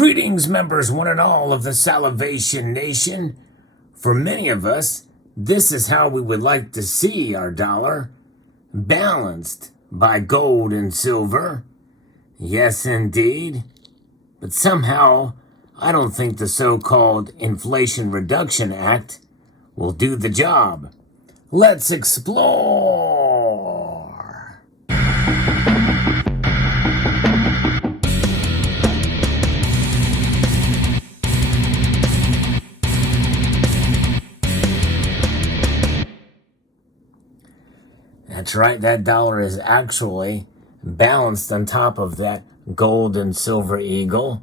Greetings, members one and all of the Salivation Nation. For many of us, this is how we would like to see our dollar, balanced by gold and silver. Yes, indeed. But somehow, I don't think the so-called Inflation Reduction Act will do the job. Let's explore. That's right, that dollar is actually balanced on top of that gold and silver eagle.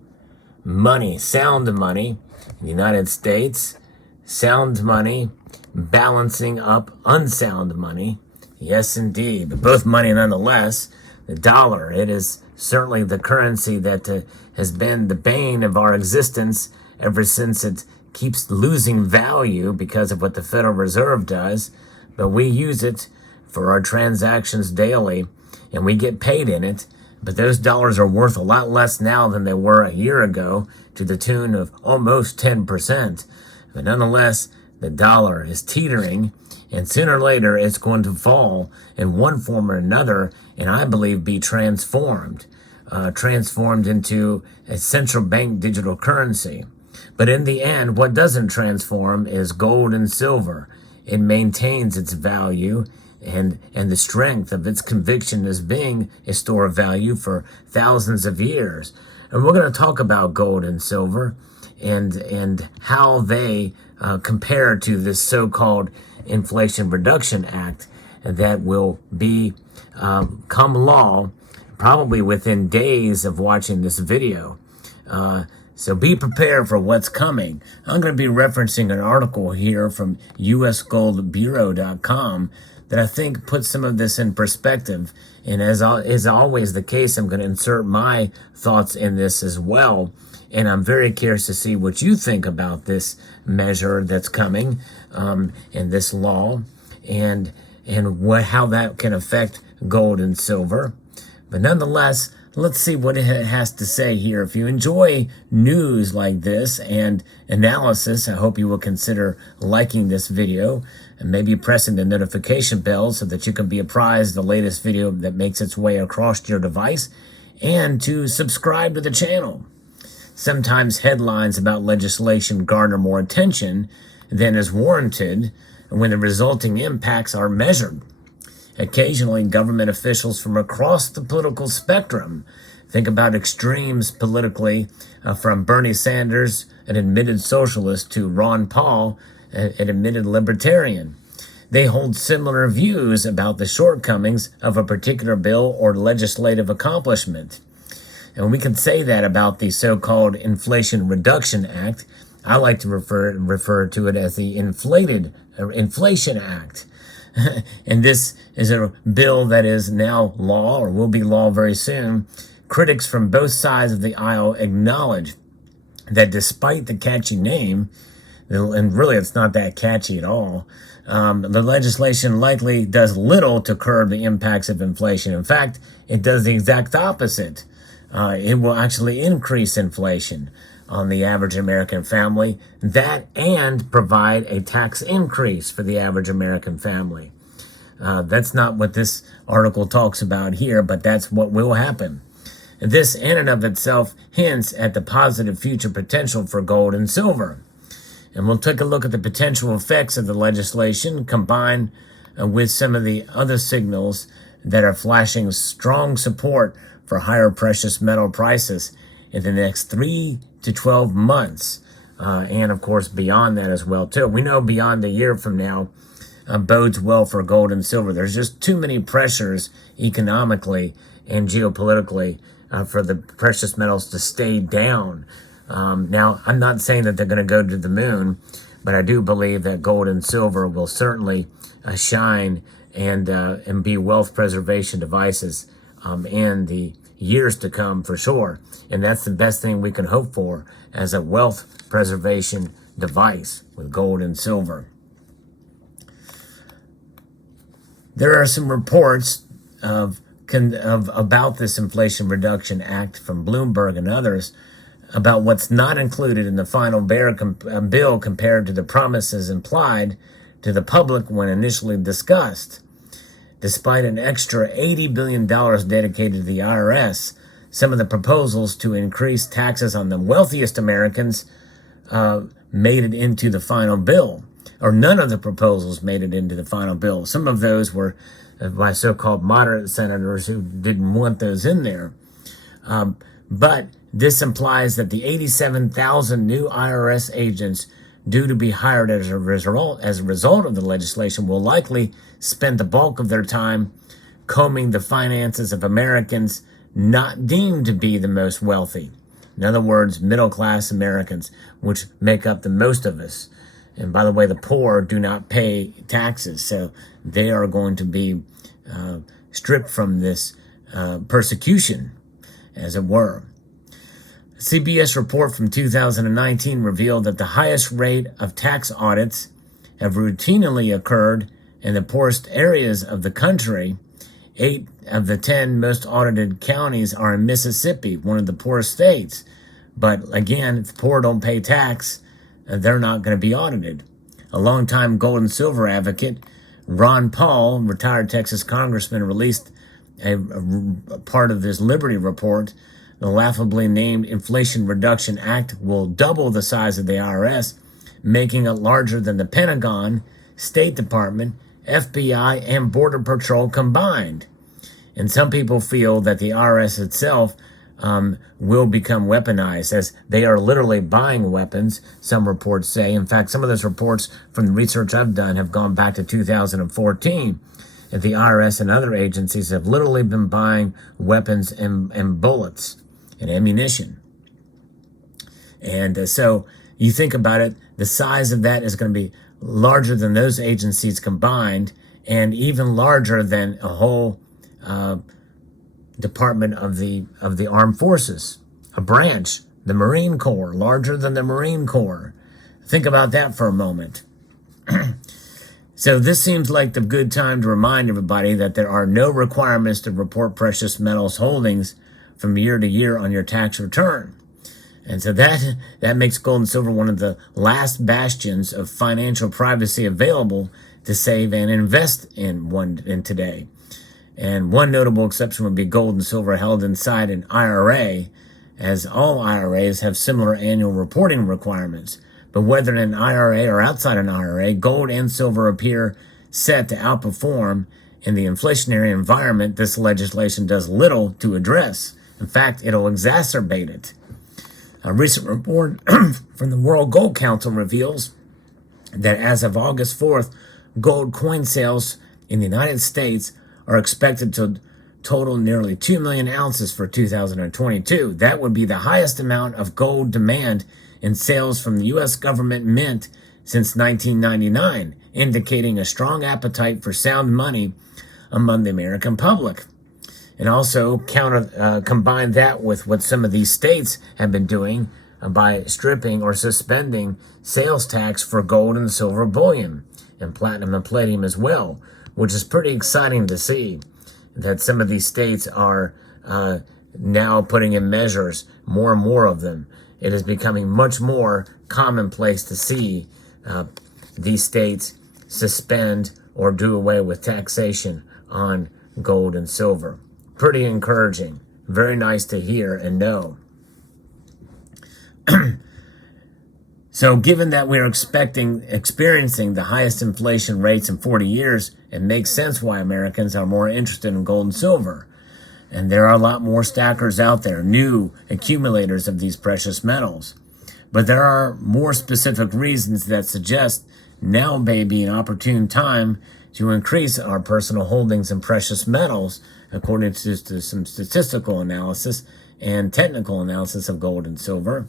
Money, sound money, the United States, sound money, balancing up unsound money. Yes, indeed, but both money nonetheless. The dollar, it is certainly the currency that has been the bane of our existence ever since it keeps losing value because of what the Federal Reserve does. But we use it for our transactions daily, and we get paid in it. But those dollars are worth a lot less now than they were a year ago, to the tune of almost 10%. But nonetheless, the dollar is teetering, and sooner or later it's going to fall in one form or another, and I believe be transformed into a central bank digital currency. But in the end, what doesn't transform is gold and silver. It maintains its value and the strength of its conviction as being a store of value for thousands of years. And we're going to talk about gold and silver and how they compare to this so-called Inflation Reduction Act that will become law probably within days of watching this video. So be prepared for what's coming. I'm going to be referencing an article here from usgoldbureau.com that I think puts some of this in perspective. And as is always the case, I'm going to insert my thoughts in this as well. And I'm very curious to see what you think about this measure that's coming, and this law, and how that can affect gold and silver. But nonetheless, let's see what it has to say here. If you enjoy news like this and analysis, I hope you will consider liking this video and maybe pressing the notification bell so that you can be apprised of the latest video that makes its way across your device, and to subscribe to the channel. Sometimes headlines about legislation garner more attention than is warranted when the resulting impacts are measured. Occasionally, government officials from across the political spectrum, think about extremes politically, from Bernie Sanders, an admitted socialist, to Ron Paul, an admitted libertarian. They hold similar views about the shortcomings of a particular bill or legislative accomplishment. And we can say that about the so-called Inflation Reduction Act. I like to refer to it as the Inflation Act. And this is a bill that is now law, or will be law very soon. Critics from both sides of the aisle acknowledge that despite the catchy name, and really it's not that catchy at all, the legislation likely does little to curb the impacts of inflation. In fact, it does the exact opposite. It will actually increase inflation on the average American family, and provide a tax increase for the average American family. That's not what this article talks about here, but that's what will happen. This in and of itself hints at the positive future potential for gold and silver. And we'll take a look at the potential effects of the legislation combined with some of the other signals that are flashing strong support for higher precious metal prices in the next 3 to 12 months. And of course, beyond that as well, too. We know beyond a year from now bodes well for gold and silver. There's just too many pressures economically and geopolitically for the precious metals to stay down. Now, I'm not saying that they're going to go to the moon, but I do believe that gold and silver will certainly shine and be wealth preservation devices in the years to come for sure. And that's the best thing we can hope for as a wealth preservation device with gold and silver. There are some reports about this Inflation Reduction Act from Bloomberg and others about what's not included in the final bill compared to the promises implied to the public when initially discussed. Despite an extra $80 billion dedicated to the IRS, some of the proposals to increase taxes on the wealthiest Americans made it into the final bill, or none of the proposals made it into the final bill. Some of those were by so-called moderate senators who didn't want those in there. But this implies that the 87,000 new IRS agents due to be hired as a result of the legislation will likely spend the bulk of their time combing the finances of Americans not deemed to be the most wealthy. In other words, middle-class Americans, which make up the most of us. And by the way, the poor do not pay taxes, so they are going to be stripped from this persecution, as it were. A CBS report from 2019 revealed that the highest rate of tax audits have routinely occurred in the poorest areas of the country. 8 of the 10 most audited counties are in Mississippi, one of the poorest states. But again, if the poor don't pay tax, they're not going to be audited. A longtime gold and silver advocate, Ron Paul, retired Texas congressman, released a part of this Liberty report. The laughably named Inflation Reduction Act will double the size of the IRS, making it larger than the Pentagon, State Department, FBI, and Border Patrol combined. And some people feel that the IRS itself will become weaponized, as they are literally buying weapons, some reports say. In fact, some of those reports from the research I've done have gone back to 2014. That the IRS and other agencies have literally been buying weapons and bullets and ammunition. And so you think about it, the size of that is going to be larger than those agencies combined, and even larger than a whole department of the armed forces, a branch, the Marine Corps, larger than the Marine Corps. Think about that for a moment. So this seems like the good time to remind everybody that there are no requirements to report precious metals holdings from year to year on your tax return. And so that makes gold and silver one of the last bastions of financial privacy available to save and invest in today. And one notable exception would be gold and silver held inside an IRA, as all IRAs have similar annual reporting requirements. But whether in an IRA or outside an IRA, gold and silver appear set to outperform. In the inflationary environment, this legislation does little to address. In fact, it'll exacerbate it. A recent report from the World Gold Council reveals that as of August 4th, gold coin sales in the United States are expected to total nearly 2 million ounces for 2022. That would be the highest amount of gold demand in sales from the U.S. government mint since 1999, indicating a strong appetite for sound money among the American public. And also combine that with what some of these states have been doing by stripping or suspending sales tax for gold and silver bullion and platinum and palladium as well, which is pretty exciting to see that some of these states are now putting in measures, more and more of them. It is becoming much more commonplace to see these states suspend or do away with taxation on gold and silver. Pretty encouraging. Very nice to hear and know. So given that we're experiencing the highest inflation rates in 40 years, it makes sense why Americans are more interested in gold and silver. And there are a lot more stackers out there, new accumulators of these precious metals. But there are more specific reasons that suggest now may be an opportune time to increase our personal holdings in precious metals, according to some statistical analysis and technical analysis of gold and silver.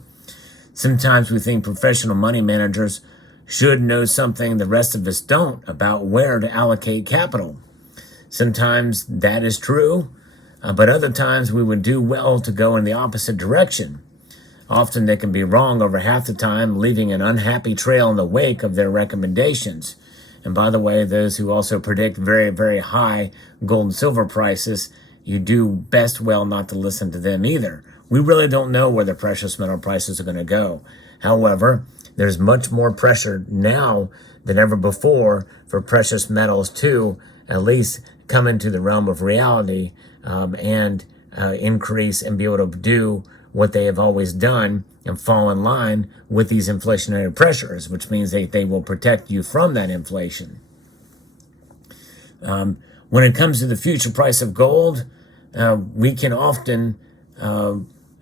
Sometimes we think professional money managers should know something the rest of us don't about where to allocate capital. Sometimes that is true, but other times we would do well to go in the opposite direction. Often they can be wrong over half the time, leaving an unhappy trail in the wake of their recommendations. And by the way, those who also predict very, very high gold and silver prices, you do best well not to listen to them either. we really don't know where the precious metal prices are going to go. However, there's much more pressure now than ever before for precious metals to at least come into the realm of reality and increase and be able to do what they have always done and fall in line with these inflationary pressures, which means they will protect you from that inflation. When it comes to the future price of gold, we can often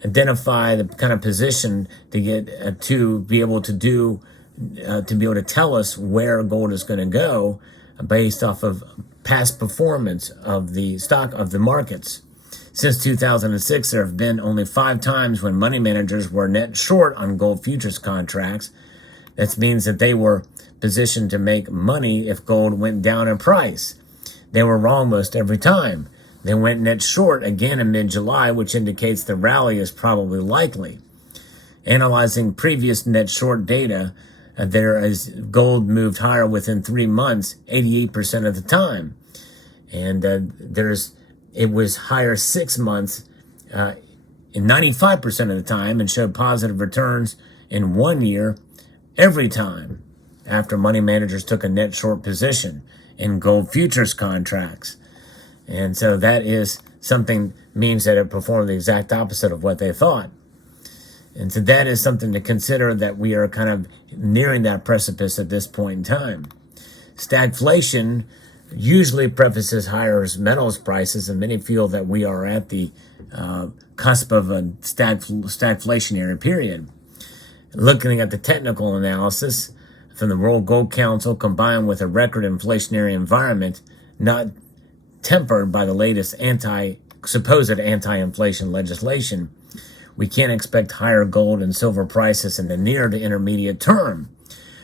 identify the kind of position to get to be able to do to be able to tell us where gold is going to go based off of past performance of the stock of the markets. Since 2006, there have been only 5 times when money managers were net short on gold futures contracts. That means that they were positioned to make money if gold went down in price. They were wrong most every time. They went net short again in mid-July, which indicates the rally is probably likely. Analyzing previous net short data, there is gold moved higher within 3 months, 88% of the time. And it was higher 6 months in 95% of the time and showed positive returns in 1 year every time after money managers took a net short position in gold futures contracts. And so that is something means that it performed the exact opposite of what they thought. And so that is something to consider, that we are kind of nearing that precipice at this point in time. Stagflation usually prefaces higher metals prices, and many feel that we are at the cusp of a stagflationary period. Looking at the technical analysis from the World Gold Council, combined with a record inflationary environment not tempered by the latest supposed anti-inflation legislation, we can't expect higher gold and silver prices in the near to intermediate term.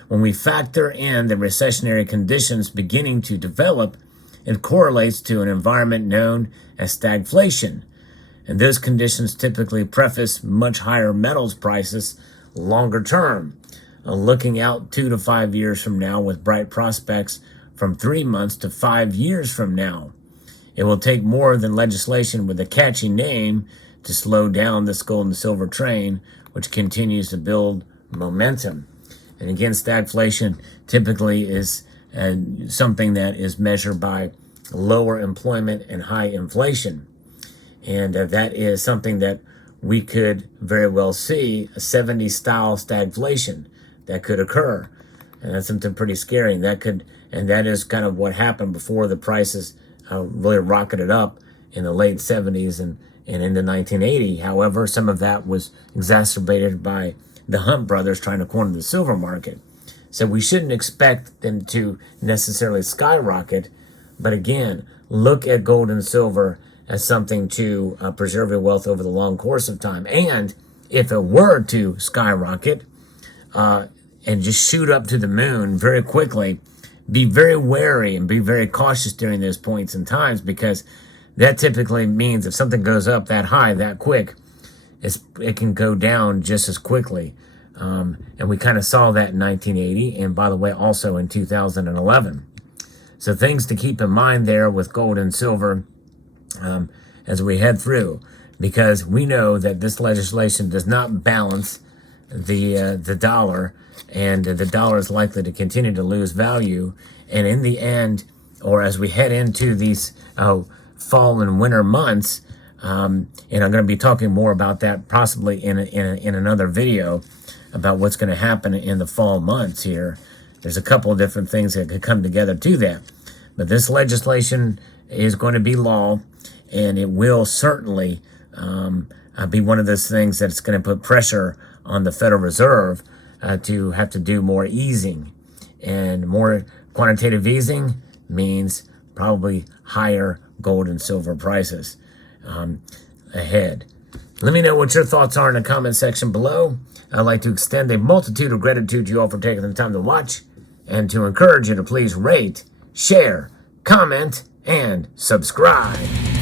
When we factor in the recessionary conditions beginning to develop, it correlates to an environment known as stagflation. And those conditions typically preface much higher metals prices longer term, looking out 2 to 5 years from now with bright prospects from 3 months to 5 years from now. It will take more than legislation with a catchy name to slow down this gold and silver train, which continues to build momentum. And again, stagflation typically is something that is measured by lower employment and high inflation. And that is something that we could very well see, a 70s style stagflation that could occur. And that's something pretty scary. And that is kind of what happened before the prices really rocketed up in the late 70s and into 1980. However, some of that was exacerbated by the Hunt brothers trying to corner the silver market. So we shouldn't expect them to necessarily skyrocket. But again, look at gold and silver as something to preserve your wealth over the long course of time. And if it were to skyrocket and just shoot up to the moon very quickly, be very wary and be very cautious during those points and times, because that typically means if something goes up that high, that quick, it can go down just as quickly. And we kind of saw that in 1980, and by the way, also in 2011. So things to keep in mind there with gold and silver as we head through, because we know that this legislation does not balance the dollar, and the dollar is likely to continue to lose value. And in the end, or as we head into these fall and winter months, and I'm going to be talking more about that possibly in another video about what's going to happen in the fall months here. There's a couple of different things that could come together to that. But this legislation is going to be law, and it will certainly be one of those things that's going to put pressure on the Federal Reserve to have to do more easing. And more quantitative easing means probably higher gold and silver prices ahead. Let me know what your thoughts are in the comment section below. I'd like to extend a multitude of gratitude to you all for taking the time to watch, and to encourage you to please rate, share, comment, and subscribe.